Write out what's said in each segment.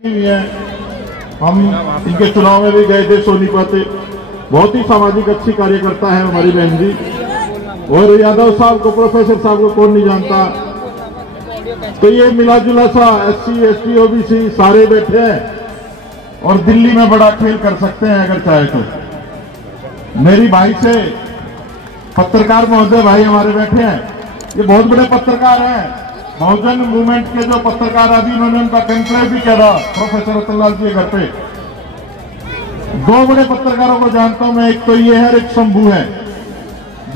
है। हम इनके चुनाव में भी गए थे सोनीपत। बहुत ही सामाजिक अच्छी कार्यकर्ता है हमारी बहन जी। और यादव साहब को, प्रोफेसर साहब को कौन नहीं जानता। तो ये मिला जुला सा SC ST OBC सारे बैठे हैं और दिल्ली में बड़ा खेल कर सकते हैं अगर चाहे तो। मेरी भाई से पत्रकार महोदय भाई हमारे बैठे हैं, ये बहुत बड़े पत्रकार हैं। बहुजन मूवमेंट के जो पत्रकार, अभी उन्होंने उनका कंक्लेव भी करा प्रोफेसर रतनलाल जी के घर पे। दो बड़े पत्रकारों को जानता हूं मैं, एक तो ये है और एक शंभू है,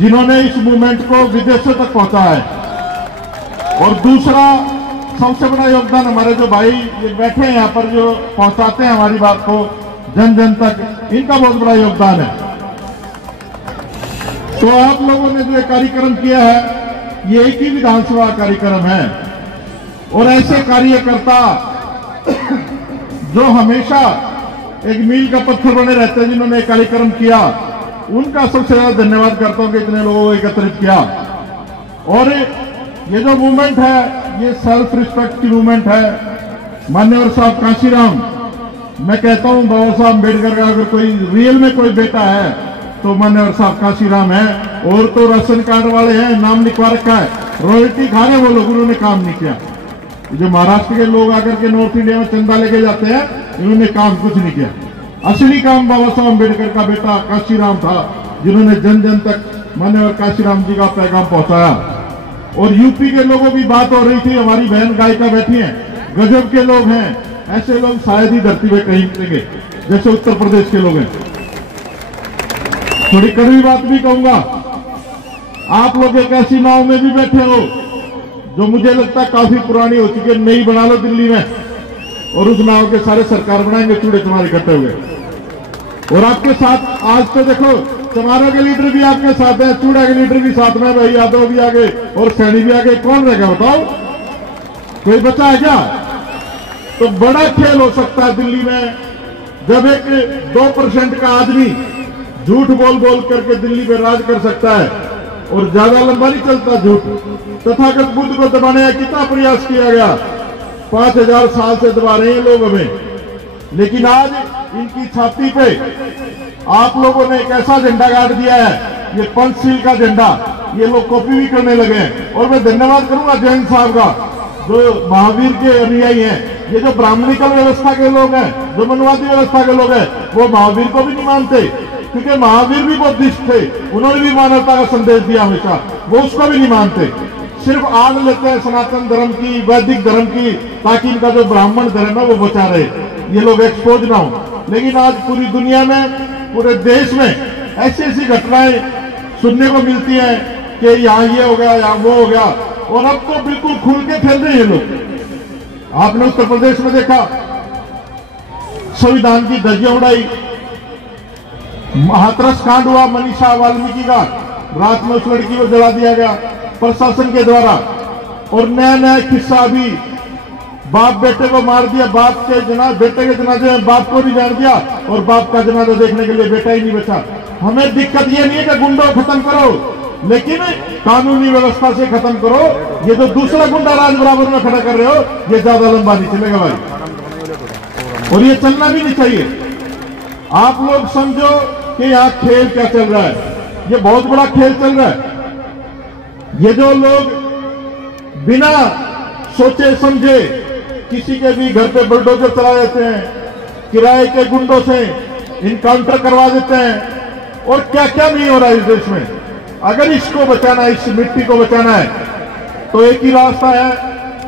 जिन्होंने इस मूवमेंट को विदेशों तक पहुंचा है। और दूसरा सबसे बड़ा योगदान हमारे जो भाई ये बैठे हैं यहाँ पर, जो पहुंचाते हैं हमारी बात को जन जन तक, इनका बहुत बड़ा योगदान है। तो आप लोगों ने जो कार्यक्रम किया है, ये एक ही विधानसभा कार्यक्रम है। और ऐसे कार्यकर्ता जो हमेशा एक मील का पत्थर बने रहते हैं, जिन्होंने कार्यक्रम किया, उनका सबसे ज्यादा धन्यवाद करता हूं कि इतने लोगों को एकत्रित किया। और ये जो मूवमेंट है, ये सेल्फ रिस्पेक्ट की मूवमेंट है। मान्यवर साहब कांशीराम, मैं कहता हूं बाबा साहब अम्बेडकर का अगर कोई रियल में कोई बेटा है तो मान्यवर साहब कांशीराम है। और तो राशन कार्ड वाले हैं, नाम लिखवा रखा है, रॉयल्टी खा रहे वो लोग, उन्होंने काम नहीं किया। जो महाराष्ट्र के लोग आकर के नॉर्थ इंडिया में चंदा लेके जाते हैं, इन्होंने काम कुछ नहीं किया। असली काम बाबा साहब अम्बेडकर का बेटा कांशीराम था, जिन्होंने जन जन तक मान्यवर कांशीराम जी का पैगाम पहुंचाया। और यूपी के लोगों की बात हो रही थी, हमारी बहन गायिका बैठी है, गजब के लोग हैं। ऐसे लोग शायद ही धरती पे कहीं मिलेंगे जैसे उत्तर प्रदेश के लोग हैं। थोड़ी कड़वी बात भी कहूंगा, आप लोग एक ऐसी नाव में भी बैठे हो जो मुझे लगता है काफी पुरानी हो चुकी है। नई बना लो दिल्ली में और उस नाव के सारे सरकार बनाएंगे, चूड़े तुम्हारे इकट्ठे हुए। और आपके साथ आज तो देखो, चमारों के लीडर भी आपके साथ है, चूड़ा के लीडर भी साथ में, भाई यादव भी आगे और सैनी भी आगे। कौन रह गया बताओ, कोई बचा है क्या? तो बड़ा खेल हो सकता है दिल्ली में, जब एक 2% का आदमी झूठ बोल बोल करके दिल्ली में राज कर सकता है। और ज्यादा लंबा नहीं चलता झूठ। तथागत बुद्ध को दबाने का कितना प्रयास किया गया, 5000 साल से दबा रहे हैं लोग हमें। लेकिन आज इनकी छाती पे आप लोगों ने एक ऐसा झंडा गाड़ दिया है, ये पंचशील का झंडा, ये लोग कॉपी भी करने लगे हैं। और मैं धन्यवाद करूंगा जैन साहब का, जो महावीर के अनुयायी हैं। ये जो ब्राह्मणिकल व्यवस्था के लोग हैं, जो मनवादी व्यवस्था के लोग हैं, वो महावीर को भी नहीं मानते, क्योंकि महावीर भी बुद्धिस्ट थे, उन्होंने भी मानवता का संदेश दिया हमेशा, वो उसको भी नहीं मानते। सिर्फ आड़ लेते हैं सनातन धर्म की, वैदिक धर्म की, ताकि इनका जो ब्राह्मण धर्म है वो बचा रहे, ये लोग एक्सपोज ना हो। लेकिन आज पूरी दुनिया में, पूरे देश में ऐसी ऐसी घटनाएं सुनने को मिलती हैं कि यहाँ ये हो गया, यहाँ वो हो गया। और अब तो बिल्कुल खुल के खेल रहे हैं लोग। आपने उत्तर प्रदेश में देखा, संविधान की धज्जियां उड़ाई, हाथरस कांड हुआ मनीषा वाल्मीकि का, रात में उस लड़की को जला दिया गया प्रशासन के द्वारा। और नया नया किस्सा भी, बाप बेटे को मार दिया, बाप के बेटे के जनाजे में बाप को नहीं जान दिया, और बाप का जनाजा देखने के लिए बेटा ही नहीं बचा। हमें दिक्कत ये नहीं है कि गुंडों को खत्म करो, लेकिन कानूनी व्यवस्था से खत्म करो। ये जो दूसरा गुंडा राज बराबर में खड़ा कर रहे हो, ये ज्यादा लंबा नहीं चलेगा भाई, और ये चलना भी नहीं चाहिए। आप लोग समझो कि यहाँ खेल क्या चल रहा है, ये बहुत बड़ा खेल चल रहा है। ये जो लोग बिना सोचे समझे किसी के भी घर पे बुलडोजर चला देते हैं, किराए के गुंडों से इनकाउंटर करवा देते हैं, और क्या क्या नहीं हो रहा है इस देश में। अगर इसको बचाना है, इस मिट्टी को बचाना है, तो एक ही रास्ता है,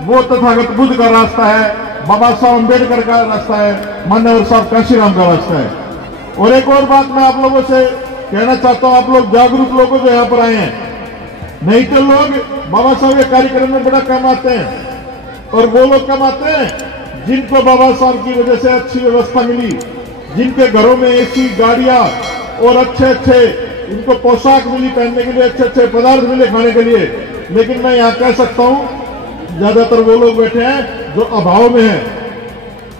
वो तथागत बुद्ध का रास्ता है, बाबा साहब अम्बेडकर का रास्ता है, मान्यवर साहब कांशीराम का रास्ता है। और एक और बात मैं आप लोगों से कहना चाहता हूं, आप लोग जागरूक लोगों जो यहाँ पर आए हैं, नहीं तो लोग बाबा साहब के कार्यक्रम में बड़ा कम आते हैं। और वो लोग कम आते हैं जिनको बाबा साहब की वजह से अच्छी व्यवस्था मिली, जिनके घरों में AC गाड़ियां और अच्छे अच्छे इनको पोशाक मिली पहनने के लिए, अच्छे अच्छे पदार्थ मिले खाने के लिए। लेकिन मैं यहाँ कह सकता हूं, ज्यादातर वो लोग बैठे हैं जो अभाव में हैं,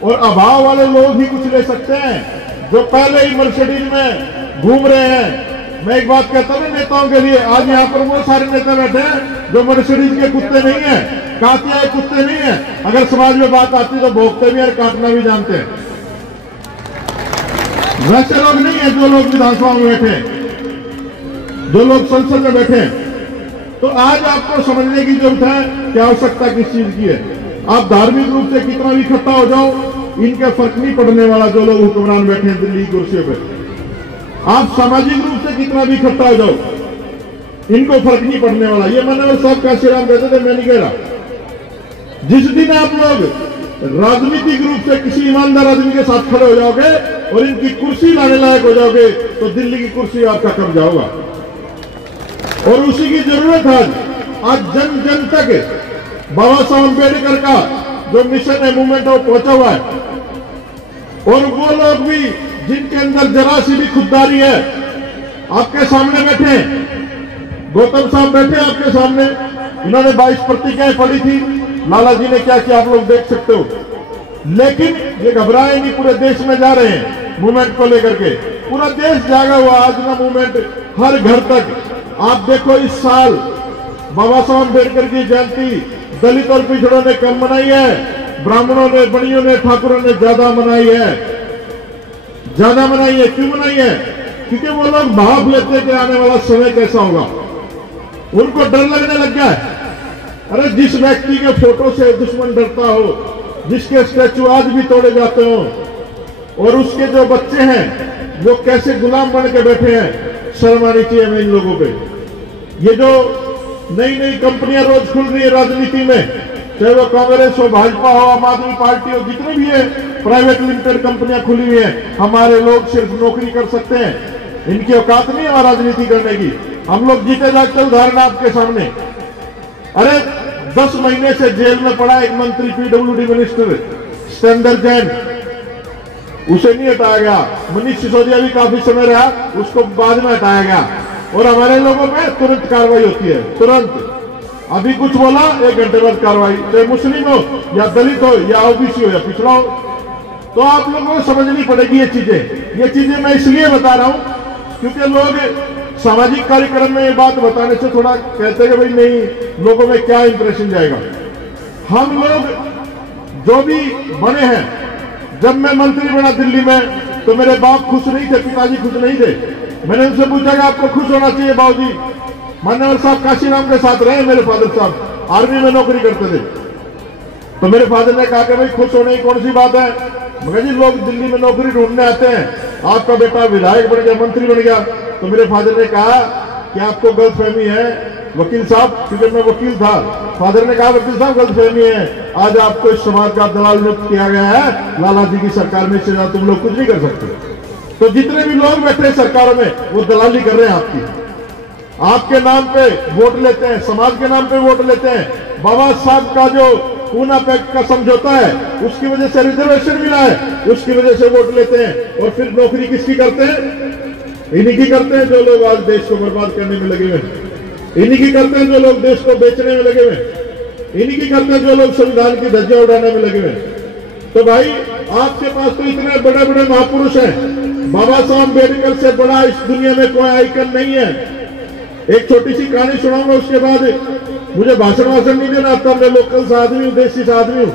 और अभाव वाले लोग ही कुछ ले सकते हैं, जो पहले ही मर्सिडीज में घूम रहे हैं। मैं एक बात कहता हूं नेताओं के लिए, आज यहाँ पर वो सारे नेता बैठे हैं जो मर्सिडीज के कुत्ते नहीं है, कातिया कुत्ते नहीं है, अगर समाज में बात आती तो भोगते भी और काटना भी जानते हैं। वैसे लोग नहीं है जो लोग विधानसभा में बैठे, जो लोग संसद में बैठे। तो आज आपको समझने की जरूरत है कि आवश्यकता किस चीज की है। आप धार्मिक रूप से कितना भी इकट्ठा हो जाओ, इनके फर्क नहीं पड़ने वाला। जो लोग हुक्मरान बैठे हैं दिल्ली की कुर्सियों पे, आप सामाजिक रूप से कितना भी इकट्ठा हो जाओ, इनको फर्क नहीं पड़ने वाला। ये मान्यवर साहब काशीराम कहते थे, मैं नहीं कह रहा। जिस दिन आप लोग राजनीतिक रूप से किसी ईमानदार आदमी के साथ खड़े हो जाओगे और इनकी कुर्सी लाने लायक हो जाओगे, तो दिल्ली की कुर्सी आपका कब्जा होगा। और उसी की जरूरत है आज जन जन तक बाबा साहब अम्बेडकर का जो मिशन है, मूवमेंट है, वो पहुंचा हुआ है। और वो लोग भी जिनके अंदर जरा सी भी खुददारी है, आपके सामने बैठे हैं। गौतम साहब बैठे आपके सामने, इन्होंने 22 प्रतिज्ञाएं पढ़ी थी। लाला जी ने क्या किया आप लोग देख सकते हो। लेकिन ये घबराए नहीं, पूरे देश में जा रहे हैं मूवमेंट को लेकर के। पूरा देश जागा हुआ आज ना मूवमेंट, हर घर तक। आप देखो इस साल बाबा साहब अम्बेडकर की जयंती दलित और पिछड़ों ने कम मनाई है, ब्राह्मणों ने, बनियों ने, ठाकुरों ने ज्यादा मनाई है। ज्यादा मनाई है। क्यों मनाई है? क्योंकि वो लोग भाव लेते कि आने वाला समय कैसा होगा। उनको डर लगने लग गया है। अरे जिस व्यक्ति के फोटो से दुश्मन डरता हो, जिसके स्टैचू आज भी तोड़े जाते हो, और उसके जो बच्चे हैं वो कैसे गुलाम बन के बैठे हैं, शर्म आनी चाहिए हमें इन लोगों पे। ये जो नई नई कंपनियां रोज खुल रही है राजनीति में, चाहे वो कांग्रेस हो, भाजपा हो, आम आदमी पार्टी हो, जितनी भी है प्राइवेट लिमिटेड कंपनियां खुली हुई है, हमारे लोग सिर्फ नौकरी कर सकते हैं। इनकी औकात नहीं है राजनीति करने की। हम लोग जीते जागते उदाहरण आपके सामने। अरे 10 महीने से जेल में पड़ा एक मंत्री, पीडब्ल्यूडी मिनिस्टर स्टेंडर जैन, उसे नहीं हटाया गया। मनीष सिसोदिया भी काफी समय रहा, उसको बाद में हटाया गया। और हमारे लोगों में तुरंत कार्रवाई होती है, तुरंत। अभी कुछ बोला 1 घंटे बाद कार्रवाई, चाहे मुस्लिम हो या दलित हो या ओबीसी हो या पिछड़ा हो। तो आप लोगों को समझनी पड़ेगी ये चीजें। ये चीजें मैं इसलिए बता रहा हूं क्योंकि लोग सामाजिक कार्यक्रम में ये बात बताने से थोड़ा कहते हैं कि भाई नहीं, लोगों में क्या इंप्रेशन जाएगा। हम लोग जो भी बने हैं, जब मैं मंत्री बना दिल्ली में तो मेरे बाप खुश नहीं थे, पिताजी खुश नहीं थे। मैंने उनसे पूछा कि आपको खुश होना चाहिए बाबूजी। मान्यवर साहब काशीराम के साथ रहे, मेरे फादर साहब आर्मी में नौकरी करते थे। तो मेरे फादर ने कहा कि भाई खुश होने की कौन सी बात है, मगर जी लोग दिल्ली में नौकरी ढूंढने आते हैं, आपका बेटा विधायक बन गया, मंत्री बन गया। तो मेरे फादर ने कहा कि आपको गलतफहमी है वकील साहब, क्योंकि मैं वकील था। फादर ने कहा वकील साहब गलतफहमी है, आज आपको इस समाज का दलाल नियुक्त किया गया है, लाला जी की सरकार में, इससे ज्यादा तुम लोग कुछ नहीं कर सकते। तो जितने भी लोग बैठे सरकारों में वो दलाली कर रहे हैं आपकी, आपके नाम पे वोट लेते हैं, समाज के नाम पे वोट लेते हैं। बाबा साहब का जो पूना पैक्ट का समझौता है, उसकी वजह से रिजर्वेशन मिला है, उसकी वजह से वोट लेते हैं। और फिर नौकरी किसकी करते हैं? इन्हीं की करते हैं जो लोग आज देश को बर्बाद करने में लगे हुए हैं। इन्हीं की करते हैं जो लोग देश को बेचने में लगे हुए हैं। इन्हीं की करते हैं जो लोग संविधान की धज्जियां उड़ाने में लगे हुए हैं। तो भाई आपके पास तो इतने बड़े बड़े महापुरुष हैं, बाबा साहब अम्बेडकर से बड़ा इस दुनिया में कोई आइकन नहीं है। एक छोटी सी कहानी सुनाऊंगा, उसके बाद मुझे भाषण नहीं देना आता। मैं लोकल से आदमी हूँ, देसी से आदमी हूँ,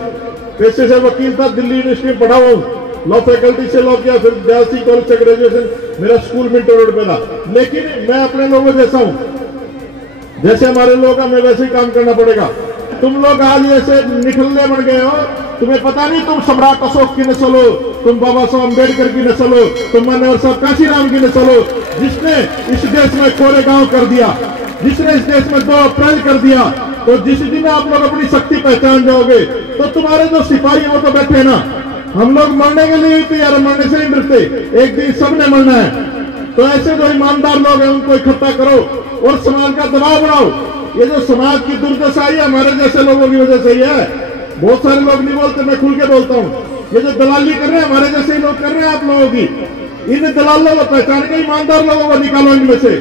पेशे से वकील था, दिल्ली यूनिवर्सिटी में पढ़ा हुआ हूँ, लॉ फैकल्टी से लॉ किया, फिर दयाल सिंह कॉलेज से ग्रेजुएशन, मेरा स्कूल मिंटो रोड पे था। लेकिन मैं अपने लोगों जैसा हूँ, जैसे हमारे लोग हैं, मैं वैसे ही काम करना पड़ेगा। तुम लोग आज ऐसे निकलने बन गए हो, तुम्हें पता नहीं तुम सम्राट अशोक की नस्ल हो, तुम बाबा साहब अम्बेडकर की नस्ल हो, तुम मान्यवर साहब काशीराम की नस्ल हो, जिसने इस देश में कोरेगांव कर दिया, जिसने इस देश में 2 अप्रैल कर दिया। तो जिस दिन आप लोग अपनी शक्ति पहचान जाओगे तो तुम्हारे जो सिपाही है वो तो बैठे ना। हम लोग मरने के लिए तैयार, मरने से ही डरते, एक दिन सबने मरना है। तो ऐसे जो ईमानदार लोग हैं उनको इकट्ठा करो और समाज का दबाव बनाओ। ये जो समाज की दुर्दशा है हमारे जैसे लोगों की वजह से ही है। बहुत सारे लोग नहीं बोलते, मैं खुल के बोलता हूँ। ये जो दलाली कर रहे हैं हमारे जैसे ही लोग कर रहे हैं आप लोगों की। इन दलालों को पहचान के ईमानदार लोगों को निकालो इनमें से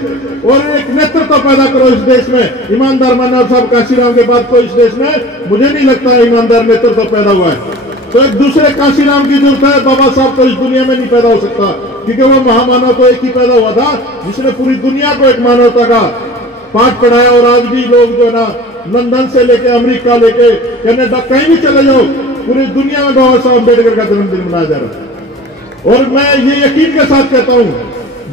और एक नेतृत्व पैदा करो इस देश में। ईमानदार मान्यवर साहब काशीराम के बाद तो इस देश में मुझे नहीं लगता है ईमानदार नेतृत्व पैदा हुआ है। तो एक दूसरे काशीराम की जरूरत है। बाबा साहब तो इस दुनिया में नहीं पैदा हो सकता, क्योंकि वो महामानव तो एक ही पैदा हुआ था जिसने पूरी दुनिया को एक मानवता का पाठ पढ़ाया। और आज भी लोग जो है ना लंदन से लेके अमेरिका लेके कनाडा कहीं भी चले जाओ, पूरी दुनिया में बाबा साहब अम्बेडकर का जन्मदिन मनाया जा रहा है। और मैं ये यकीन के साथ कहता हूं,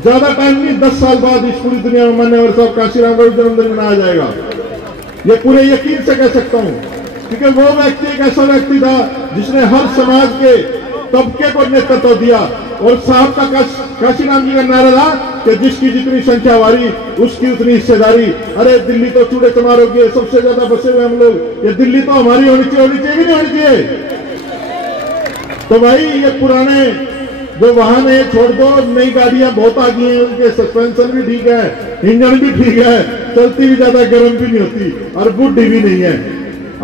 ज्यादा टाइम नहीं, 10 साल बाद इस पूरी दुनिया में मान्यवर साहब काशीराम का जन्मदिन मनाया जाएगा। ये पूरे यकीन से कह सकता हूं, क्योंकि वो व्यक्ति एक ऐसा व्यक्ति था जिसने हर समाज के तबके को नेतृत्व दिया। और साहब का काशीराम जी का नारा था कि जिसकी जितनी संख्या वारी उसकी उतनी हिस्सेदारी। अरे दिल्ली तो चूड़े चमारों की सबसे ज्यादा बसे हुए हम लोग, ये दिल्ली तो हमारी होनी चाहिए कि नहीं होनी चाहिए? तो भाई ये पुराने जो वाहन है छोड़ दो, नई गाड़ियां बहुत आ गई हैं, उनके सस्पेंशन भी ठीक है, इंजन भी ठीक है, चलती भी ज्यादा गर्म भी नहीं होती और बुढ़ी भी नहीं है।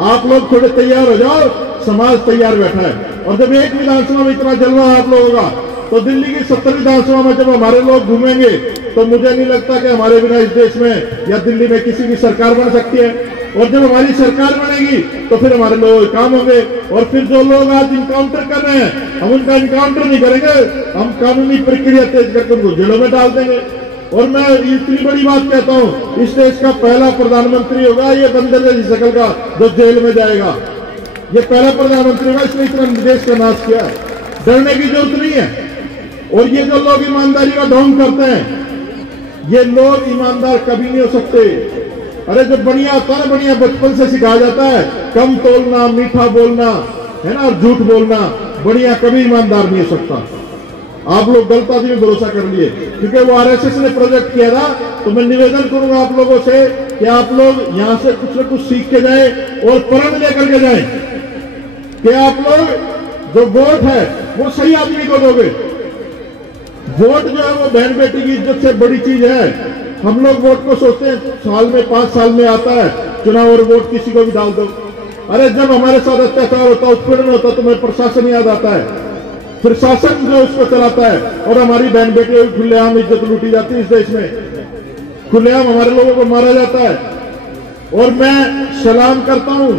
आप लोग थोड़े तैयार हो जाओ, समाज तैयार बैठा है। और जब एक विधानसभा में इतना जलवा आप लोगों का, तो दिल्ली की 70 विधानसभा में जब हमारे लोग घूमेंगे तो मुझे नहीं लगता कि हमारे बिना इस देश में या दिल्ली में किसी की सरकार बन सकती है। और जब हमारी सरकार बनेगी तो फिर हमारे लोग काम होंगे। और फिर जो लोग आज इनकाउंटर कर रहे हैं, हम उनका इनकाउंटर नहीं करेंगे, हम कानूनी प्रक्रिया तेज करके उनको जेलों में डाल देंगे। और मैं इतनी बड़ी बात कहता हूं, इस देश का पहला प्रधानमंत्री होगा ये बंदर जैसी शक्ल का जो जेल में जाएगा। ये पहला प्रधानमंत्री होगा, इसने इतना देश का नाश किया है, डरने की जरूरत नहीं है। और ये जो लोग ईमानदारी का ढोंग करते हैं, ये लोग ईमानदार कभी नहीं हो सकते। अरे जो बढ़िया होता है, बढ़िया बचपन से सिखाया जाता है, कम तोलना, मीठा बोलना, है ना, और झूठ बोलना, बढ़िया कभी ईमानदार नहीं हो सकता। आप लोग गलत आदमी में भरोसा कर लिए, क्योंकि वो आरएसएस ने प्रोजेक्ट किया था। तो मैं निवेदन करूंगा आप लोगों से कि आप लोग यहां से कुछ न कुछ सीख के जाए और प्रण लेकर के जाए कि आप लोग जो वोट है वो सही आदमी को दोगे। वोट जो है वो बहन बेटी की इज्जत से बड़ी चीज है। हम लोग वोट को सोचते हैं साल में 5 साल में आता है चुनाव और वोट किसी को भी डाल दो। अरे जब हमारे साथ अत्याचार होता, उत्पीड़न होता, तो हमें प्रशासन याद आता है, फिर शासन जो उसको चलाता है। और हमारी बहन बेटी खुलेआम इज्जत लूटी जाती है इस देश में, खुलेआम हमारे लोगों को मारा जाता है। और मैं सलाम करता हूं,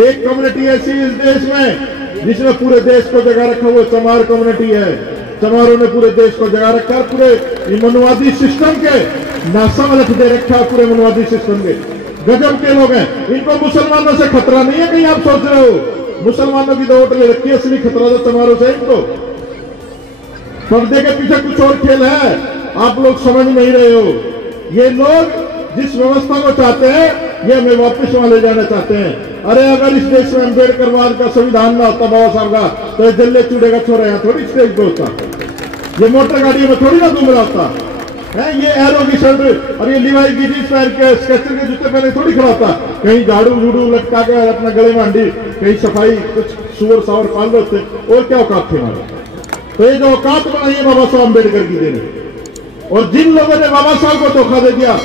एक कम्युनिटी ऐसी इस देश में जिसने पूरे देश को जगा रखा, वो चमार कम्युनिटी है। चमारों ने पूरे देश को जगा रखा है, पूरे मनुवादी सिस्टम के नासा में रख दे रखा है, पूरे मनुवादी सिस्टम के गजब के लोग हैं। इनको मुसलमानों से खतरा नहीं है, कहीं आप सोच रहे हो मुसलमानों की तो वोट ले रखी है, असली खतरा तो चमारों से इनको। पर्दे के पीछे कुछ और खेल है, आप लोग समझ नहीं रहे हो। ये लोग जिस व्यवस्था को चाहते हैं ये हमें वापस वहां ले जाना चाहते हैं। अरे अगर इस देश में अम्बेडकरवाद का संविधान ना होता बाबा साहब का, तो ये जल्ले चूड़े का छोरा यहाँ थोड़ी स्टेज पे होता, ये मोटर गाड़ियों में थोड़ी ना घूम रहा होता है, ये एरो की शर्ट और ये लिवाई की जीन्स पहन के स्केचर के जूते पहने थोड़ी खड़ा होता। कहीं झाड़ू झूड़ू लटका के अपना गले में हंडी, कहीं सफाई, कुछ सुअर सावर पाल होते, और क्या औकात थे हमारे। तो ये जो औकात बनाई है बाबा साहब अम्बेडकर की देने। और जिन लोगों ने बाबा साहब को धोखा दे दिया,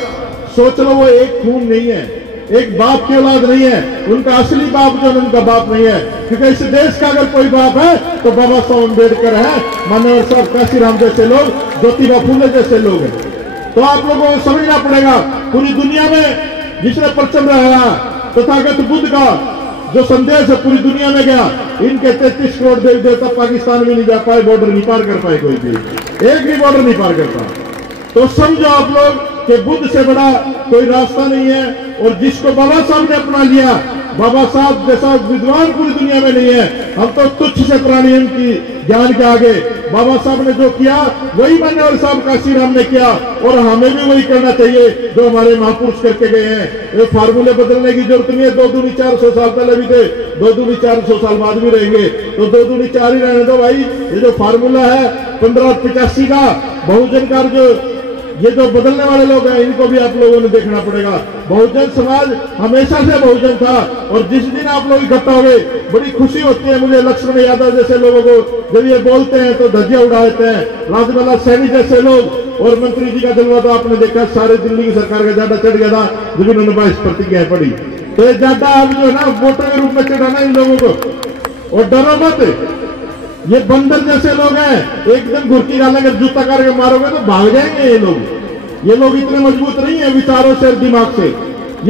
सोच लो वो एक खून नहीं है, एक बाप की औलाद नहीं है, उनका असली बाप जो है उनका बाप नहीं है। क्योंकि इस देश का अगर कोई बाप है तो बाबा साहब अम्बेडकर है, मान्यवर साहब काशीराम जैसे लोग, ज्योतिबा फूले जैसे लोग हैं। तो आप लोगों को समझना पड़ेगा, पूरी दुनिया में जिसने परचम रहा तथागत बुद्ध का जो संदेश है पूरी दुनिया में गया, इनके 33 करोड़ देवी देवता पाकिस्तान भी नहीं जा पाए, बॉर्डर नहीं पार कर पाए, कोई भी एक भी बॉर्डर नहीं पार करता। तो समझो आप लोग कि बुद्ध से बड़ा कोई रास्ता नहीं है। और जिसको बाबा साहब ने अपना लिया, बाबा साहब जैसा विद्वान पूरी दुनिया में नहीं है। हम तो तुच्छ से प्राणी उनकी ज्ञान के आगे। बाबा साहब ने जो किया वही मान्यवर साहब काशीराम ने किया, और हमें भी वही करना चाहिए जो हमारे महापुरुष करके गए हैं। ये फार्मूले बदलने की जरूरत नहीं है। 2 दूनी 400 साल पहले भी थे, 2 दूनी 400 साल बाद भी रहेंगे, तो 2 दूनी 4 ही रहने दो भाई। ये जो फार्मूला है 1585 का बहुजन का, जो ये जो बदलने वाले लोग हैं इनको भी आप लोगों ने देखना पड़ेगा। बहुजन समाज हमेशा से बहुजन था, और जिस दिन आप लोग इकट्ठा हो गए बड़ी खुशी होती है मुझे। लक्ष्मण यादव जैसे लोगों को जब ये बोलते हैं तो धज्जियां उड़ा देते हैं। राजमला सैनी जैसे लोग और मंत्री जी का जलवा तो आपने देखा, सारे दिल्ली की सरकार का जाडा चढ़ गया था जब इन्होंने 22 प्रतिज्ञाएं पड़ी। तो ये जाडा अब जो है ना वोटर के रूप में चढ़ाना इन लोगों को। और डरो मत, ये बंदर जैसे लोग हैं, एकदम घुरकी डालेंगे, जूता करके मारोगे तो भाग जाएंगे ये लोग। ये लोग इतने मजबूत नहीं है विचारों से, दिमाग से।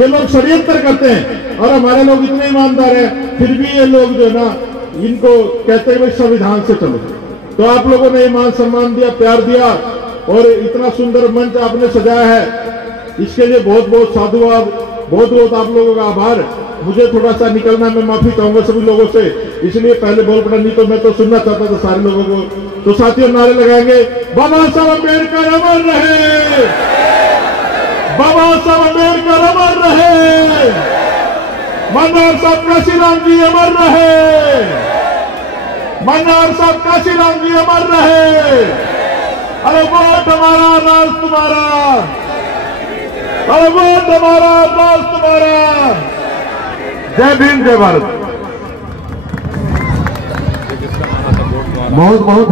ये लोग षड्यंत्र करते हैं, और हमारे लोग इतने ईमानदार हैं, फिर भी ये लोग जो है ना इनको कहते हैं भाई संविधान से चलो। तो आप लोगों ने ईमान सम्मान दिया, प्यार दिया, और इतना सुंदर मंच आपने सजाया है, इसके लिए बहुत बहुत साधुवाद। बहुत बहुत आप लोगों का आभार। मुझे थोड़ा सा निकलना, मैं माफी चाहूंगा सभी लोगों से, इसलिए पहले बोल पड़ा, नहीं तो मैं तो सुनना चाहता था सारे लोगों को। तो साथियों नारे लगाएंगे, बाबा साहब अम्बेडकर अमर रहे, बाबा साहब अम्बेडकर अमर रहे, मनोहर साहब काशीराम जी अमर रहे, मनोहर साहब काशीराम जी अमर रहे। अरे वोट हमारा, राज तुम्हारा, अरे वोट हमारा, राज तुम्हारा। जय भीम, जय भारत। बहुत बहुत